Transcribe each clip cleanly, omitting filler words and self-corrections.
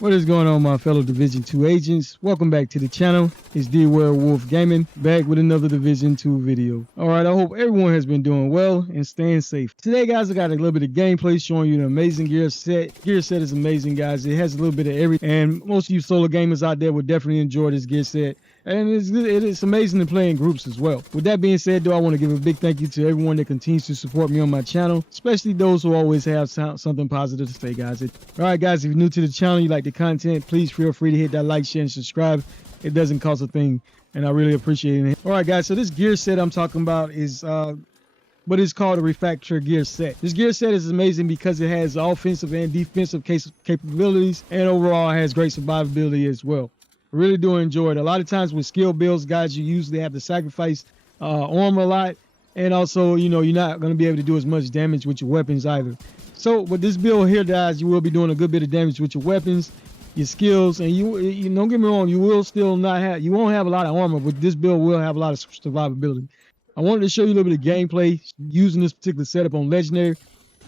What is going on, my fellow Division 2 agents? Welcome back to the channel. It's D-Werewolf Gaming, back with another Division 2 video. Alright, I hope everyone has been doing well and staying safe. Today, guys, I got a little bit of gameplay showing you an amazing gear set. Gear set is amazing, guys. It has a little bit of everything, and most of you solo gamers out there would definitely enjoy this gear set. And it's amazing to play in groups as well. With that being said, though, I want to give a big thank you to everyone that continues to support me on my channel, especially those who always have something positive to say, guys. Alright, guys, if you're new to the channel, you like the content, please feel free to hit that like, share, and subscribe. It doesn't cost a thing, and I really appreciate it. Alright, guys, so this gear set I'm talking about is what is called a Refactor gear set. This gear set is amazing because it has offensive and defensive capabilities, and overall has great survivability as well. I really do enjoy it. A lot of times with skill builds, guys, you usually have to sacrifice armor a lot, and also, you know, you're not going to be able to do as much damage with your weapons either. So with this build here, guys, you will be doing a good bit of damage with your weapons, your skills, and you don't get me wrong, you will still not have, you won't have a lot of armor, but this build will have a lot of survivability. I wanted to show you a little bit of gameplay using this particular setup on Legendary,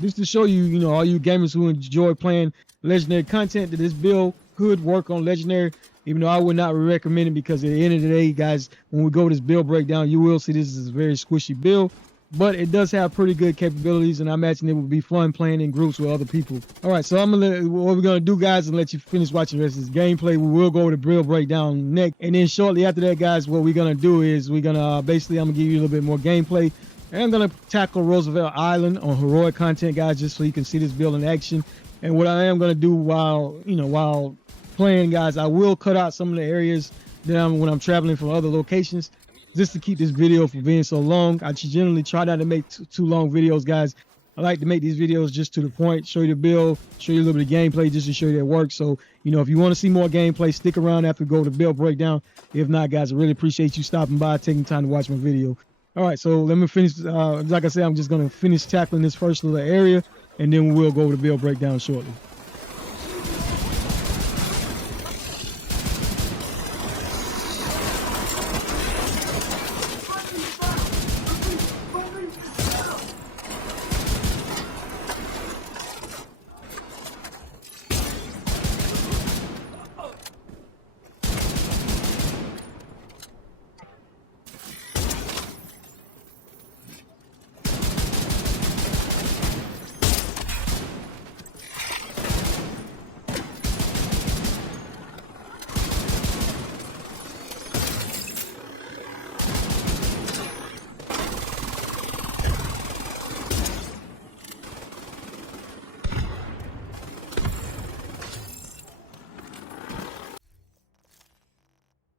just to show you, you know, all you gamers who enjoy playing Legendary content, that this build could work on Legendary. Even though I would not recommend it, because at the end of the day, guys, when we go to this build breakdown, you will see this is a very squishy build, but it does have pretty good capabilities, and I imagine it would be fun playing in groups with other people. All right, so what we're gonna do, guys, and let you finish watching the rest of this gameplay. We will go over the build breakdown next, and then shortly after that, guys, what we're gonna do is we're gonna basically, I'm gonna give you a little bit more gameplay, and I'm gonna tackle Roosevelt Island on heroic content, guys, just so you can see this build in action. And what I am gonna do while playing, guys, I will cut out some of the areas that when I'm traveling from other locations, just to keep this video from being so long. I generally try not to make too long videos, guys. I like to make these videos just to the point, show you the build, show you a little bit of gameplay, just to show you that it works. So, you know, if you want to see more gameplay, stick around after we go to the build breakdown. If not, guys, I really appreciate you stopping by, taking time to watch my video. All right, so let me finish. Like I said, I'm just going to finish tackling this first little area, and then we'll go over the build breakdown shortly.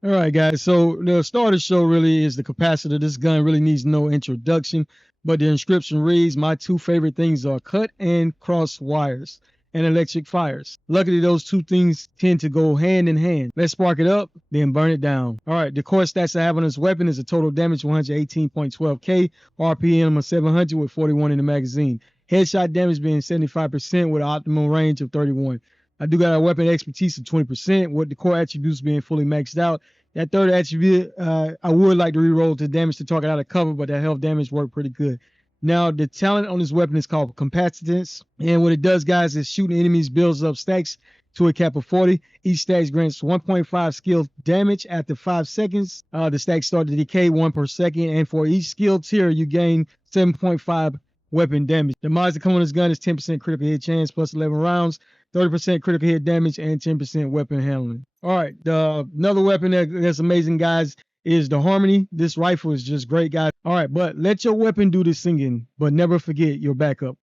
All right, guys, so the star of the show really is the capacitor. This gun really needs no introduction, but the inscription reads, "My two favorite things are cut and cross wires and electric fires." Luckily, those two things tend to go hand in hand. Let's spark it up, then burn it down. All right, the core stats I have on this weapon is a total damage 118.12k, RPM of 700 with 41 in the magazine. Headshot damage being 75% with an optimal range of 31. I do got a weapon expertise of 20%, with the core attributes being fully maxed out. That third attribute, I would like to reroll to damage the target out of cover, but that health damage worked pretty good. Now, the talent on this weapon is called Capacitance, and what it does, guys, is shooting enemies builds up stacks to a cap of 40. Each stack grants 1.5 skill damage after 5 seconds. The stacks start to decay 1 per second, and for each skill tier, you gain 7.5 weapon damage. The mods that come on this gun is 10% critical hit chance plus 11 rounds, 30% critical hit damage, and 10% weapon handling. All right, another weapon that's amazing, guys, is the Harmony. This rifle is just great, guys. All right, but let your weapon do the singing, but never forget your backup,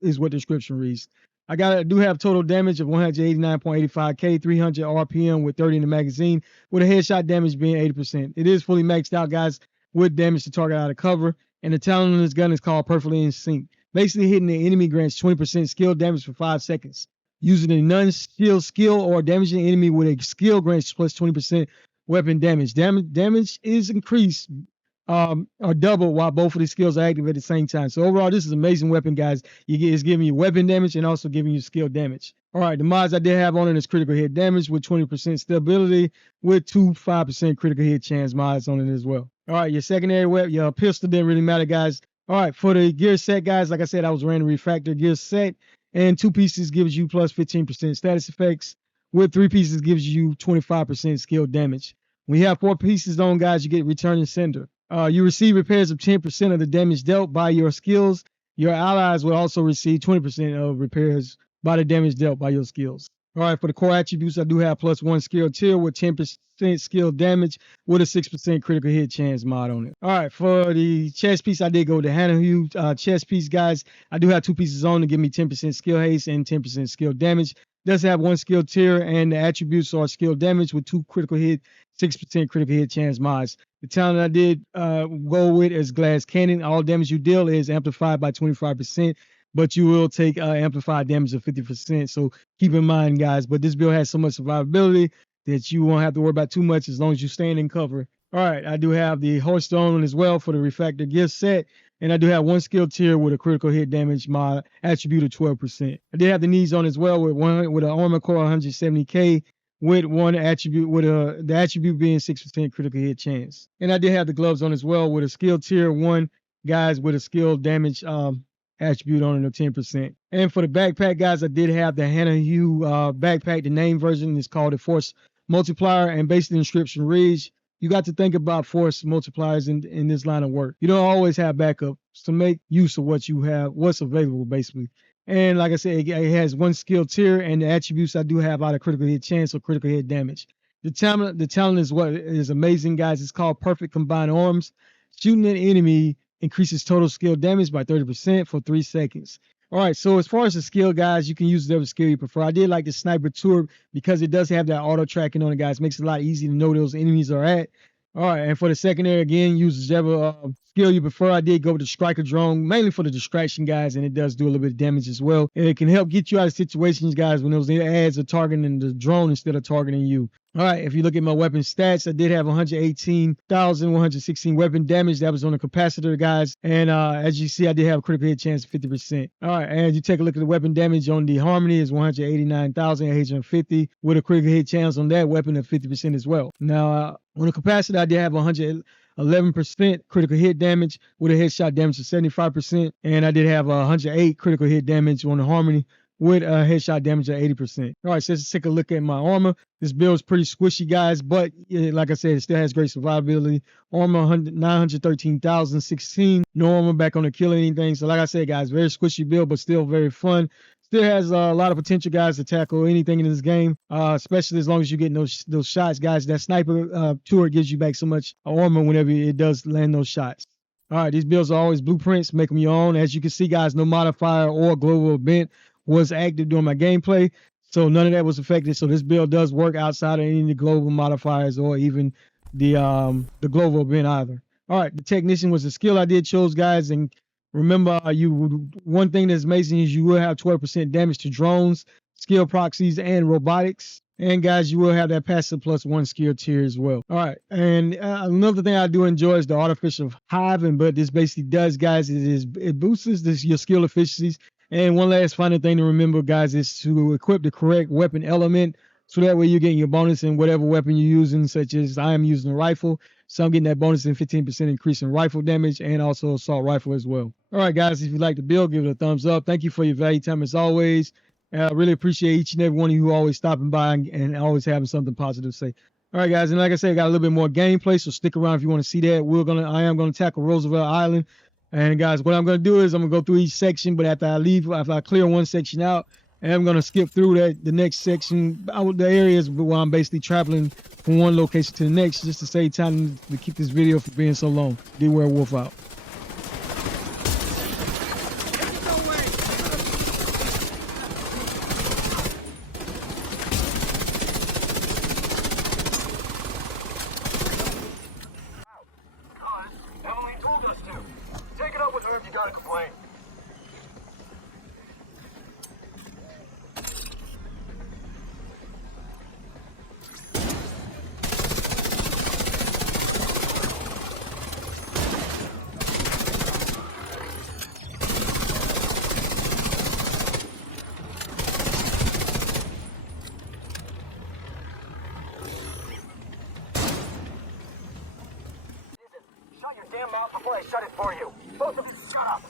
is what the description reads. I do have total damage of 189.85k, 300 RPM with 30 in the magazine, with a headshot damage being 80%. It is fully maxed out, guys, with damage to target out of cover, and the talent on this gun is called Perfectly in Sync. Basically, hitting the enemy grants 20% skill damage for 5 seconds. Using a non-skill skill or damaging the enemy with a skill grants plus 20% weapon damage. Damage is increased or double while both of the skills are active at the same time. So overall, this is an amazing weapon, guys. It's giving you weapon damage and also giving you skill damage. All right, the mods I did have on it is critical hit damage with 20% stability with 5% critical hit chance mods on it as well. All right, your secondary weapon, your pistol didn't really matter, guys. All right, for the gear set, guys, like I said, I was running Refactor gear set, and 2 pieces gives you plus 15% status effects. with 3 pieces gives you 25% skill damage. When you have 4 pieces on, guys, you get return and sender. You receive repairs of 10% of the damage dealt by your skills. Your allies will also receive 20% of repairs by the damage dealt by your skills. All right, for the core attributes, I do have +1 skill tier with 10% skill damage with a 6% critical hit chance mod on it. All right, for the chest piece, I did go with the Hannah Hugh chest piece, guys. I do have 2 pieces on to give me 10% skill haste and 10% skill damage. Does have 1 skill tier, and the attributes are skill damage with 2 critical hit, 6% critical hit chance mods. The talent I did go with is Glass Cannon. All damage you deal is amplified by 25%, but you will take amplified damage of 50%. So keep in mind, guys. But this build has so much survivability that you won't have to worry about too much as long as you stand in cover. All right, I do have the Horse Stone as well for the Refactor gift set. And I do have 1 skill tier with a critical hit damage mod attribute of 12%. I did have the knees on as well with an armor core 170k with 1 attribute with the attribute being 6% critical hit chance. And I did have the gloves on as well with a skill tier 1, guys, with a skill damage attribute on it of 10%. And for the backpack, guys, I did have the Hannah Hugh backpack. The name version is called the Force Multiplier, and basically the inscription reads, you got to think about force multipliers in this line of work. You don't always have backup, so make use of what you have, what's available, basically. And like I said, it has 1 skill tier, and the attributes I do have out of critical hit chance or critical hit damage. The talent is what is amazing, guys. It's called Perfect Combined Arms. Shooting an enemy increases total skill damage by 30% for 3 seconds. All right, so as far as the skill, guys, you can use whatever skill you prefer. I did like the Sniper Tour because it does have that auto tracking on it, guys. Makes it a lot easier to know those enemies are at. All right, and for the secondary, again, use whichever skill you prefer. I did go with the Striker Drone, mainly for the distraction, guys, and it does do a little bit of damage as well. And it can help get you out of situations, guys, when those ads are targeting the drone instead of targeting you. All right, if you look at my weapon stats, I did have 118,116 weapon damage. That was on the capacitor, guys. And as you see, I did have a critical hit chance of 50%. All right, and you take a look at the weapon damage on the Harmony is 189,850 with a critical hit chance on that weapon of 50% as well. Now, on the capacitor, I did have 111% critical hit damage with a headshot damage of 75%. And I did have 108 critical hit damage on the Harmony with a headshot damage of 80%. All right, so let's take a look at my armor. This build is pretty squishy, guys, but like I said, it still has great survivability. Armor 913,016. No armor back on the kill anything. So like I said, guys, very squishy build, but still very fun. Still has a lot of potential, guys, to tackle anything in this game, especially as long as you get those shots, guys. That Sniper turret gives you back so much armor whenever it does land those shots. All right, these builds are always blueprints. Make them your own. As you can see, guys, no modifier or global event was active during my gameplay, so none of that was affected. So this build does work outside of any of the global modifiers or even the global event either. All right, the Technician was the skill I did choose, guys, and remember, one thing that's amazing is you will have 12% damage to drones, skill proxies, and robotics. And guys, you will have that passive +1 skill tier as well. All right, and another thing I do enjoy is the artificial hiving, but this basically does, guys, it boosts your skill efficiencies. And one last final thing to remember, guys, is to equip the correct weapon element, so that way you're getting your bonus in whatever weapon you're using, such as I am using a rifle, so I'm getting that bonus in 15% increase in rifle damage and also assault rifle as well. All right, guys, if you like the build, give it a thumbs up. Thank you for your valuable time as always. I really appreciate each and every one of you who always stopping by and always having something positive to say. All right, guys, and like I said, I got a little bit more gameplay, so stick around if you want to see that. I am gonna tackle Roosevelt Island. And guys, what I'm going to do is I'm going to go through each section, but after I clear one section out, and I'm going to skip through the next section, the areas where I'm basically traveling from one location to the next, just to save time to keep this video from being so long. D-Werewolf out. Take it up with her if you got a complaint. Shut your damn mouth before I shut it for you. Both of you, shut up.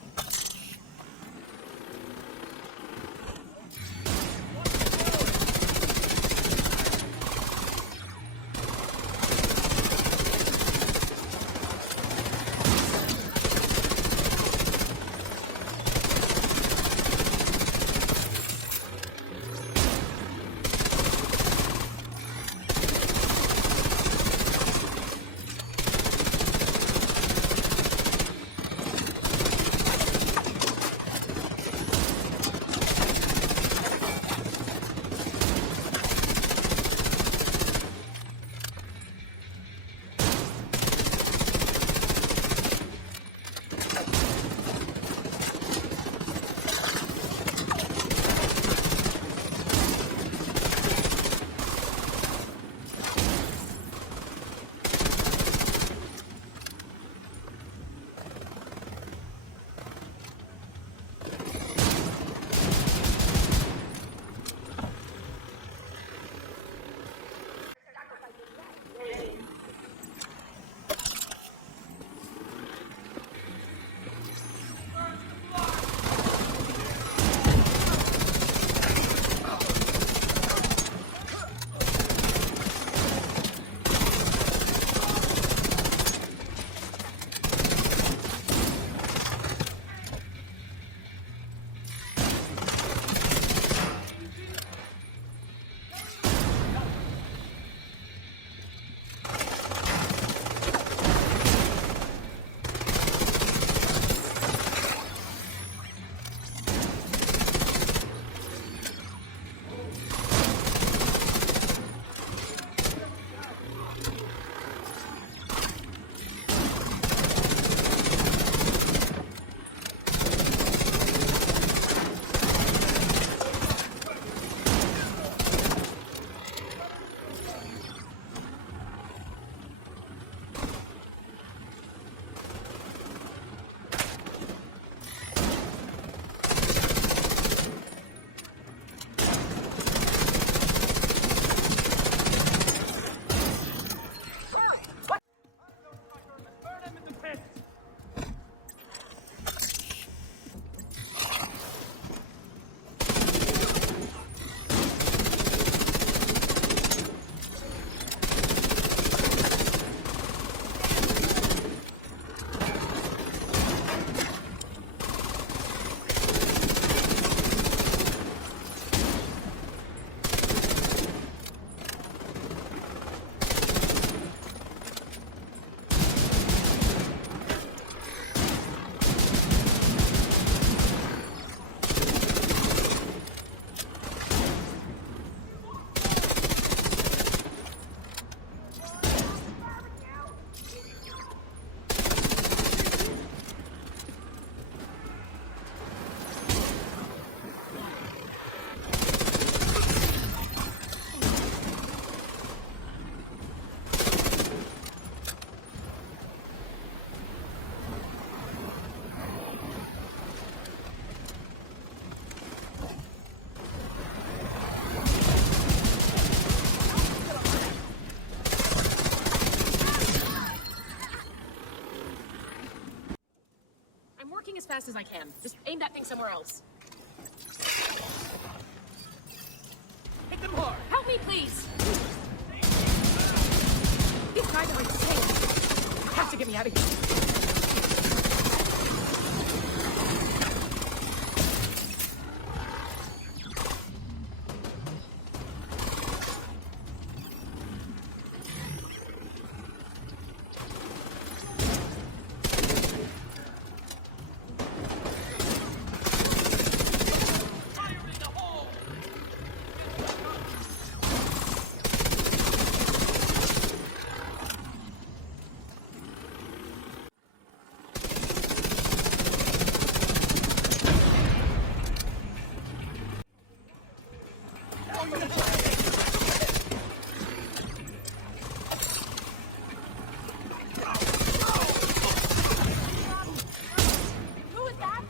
fast as I can. Just aim that thing somewhere else. Hit them hard! Help me, please! These guys are insane. You have to get me out of here. Who was that?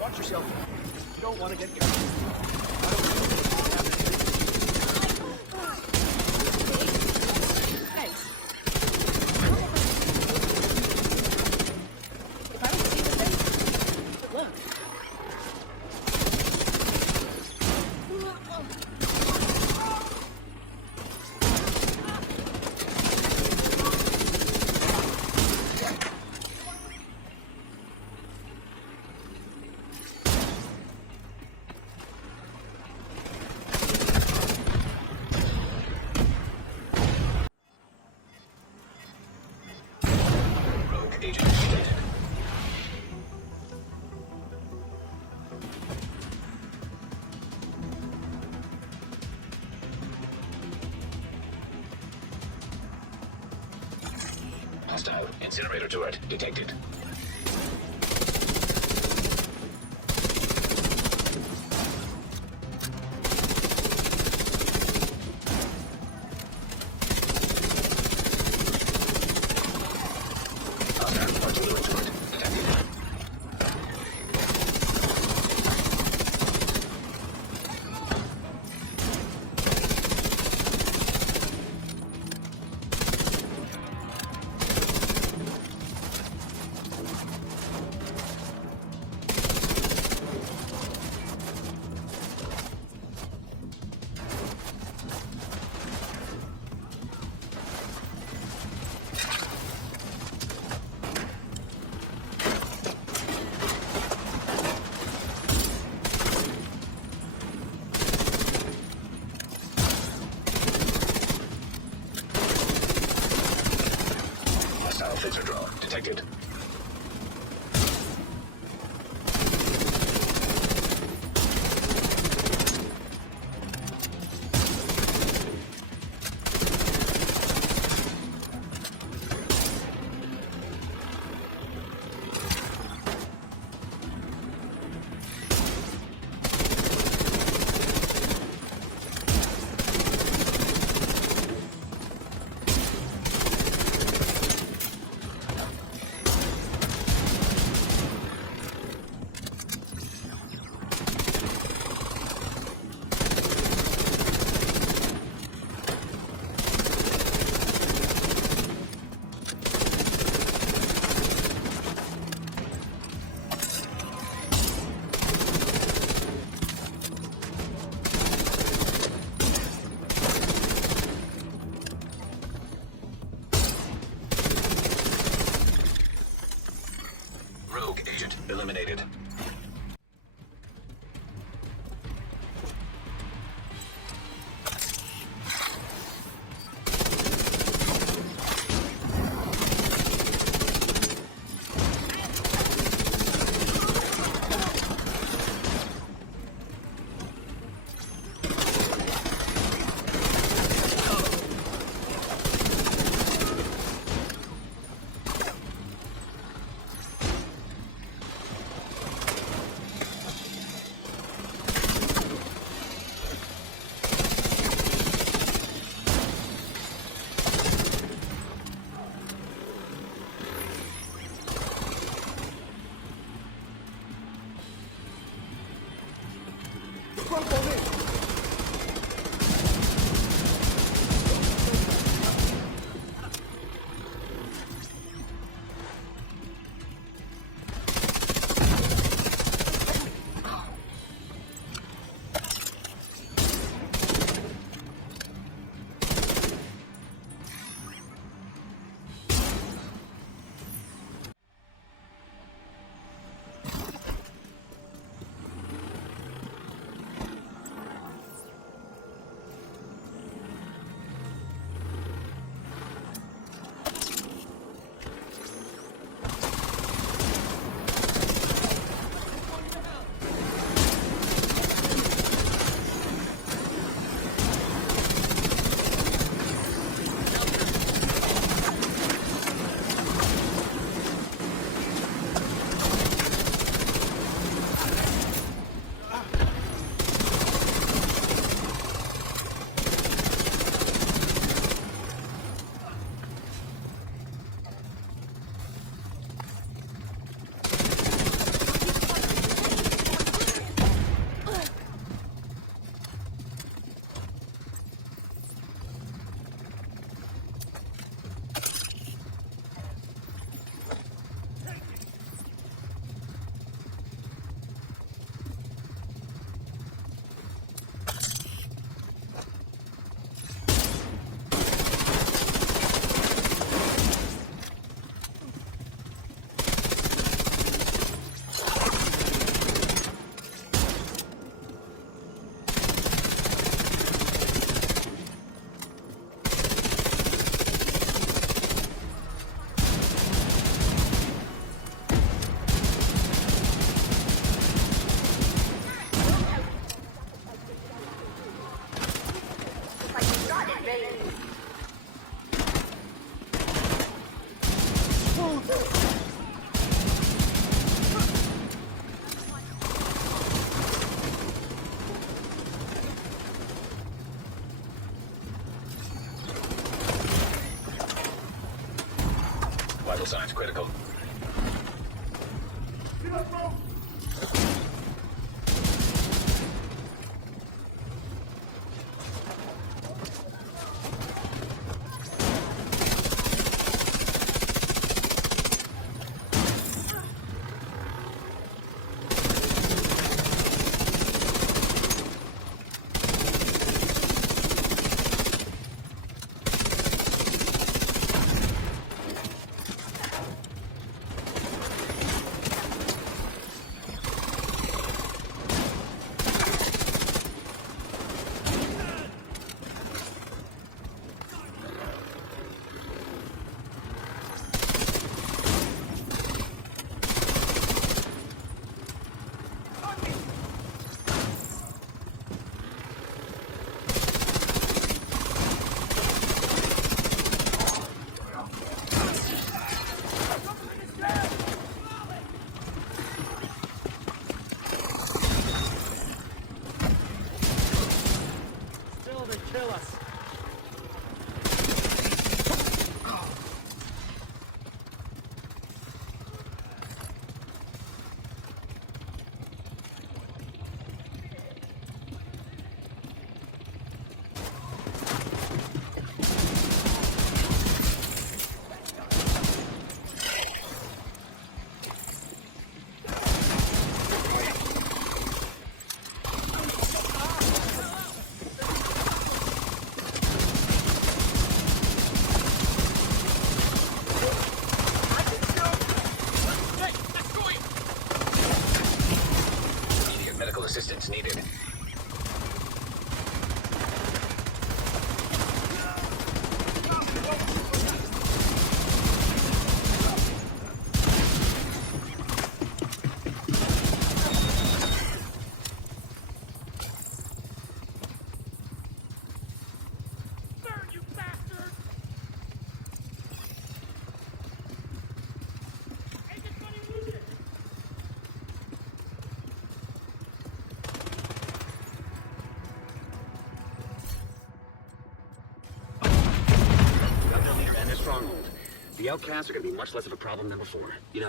Watch yourself. You don't want to get killed. Thanks. If I don't see the thing, good luck. Rogue agent detected. Hostile incinerator turret detected. Hostile artillery turret detected. Hostile phaser drone detected. Vital signs critical. Still, they kill us. Immediate medical assistance needed. Burn, you bastard! Agent 20 wounded! Got their leader and their stronghold. The outcasts are going to be much less of a problem than before. You know.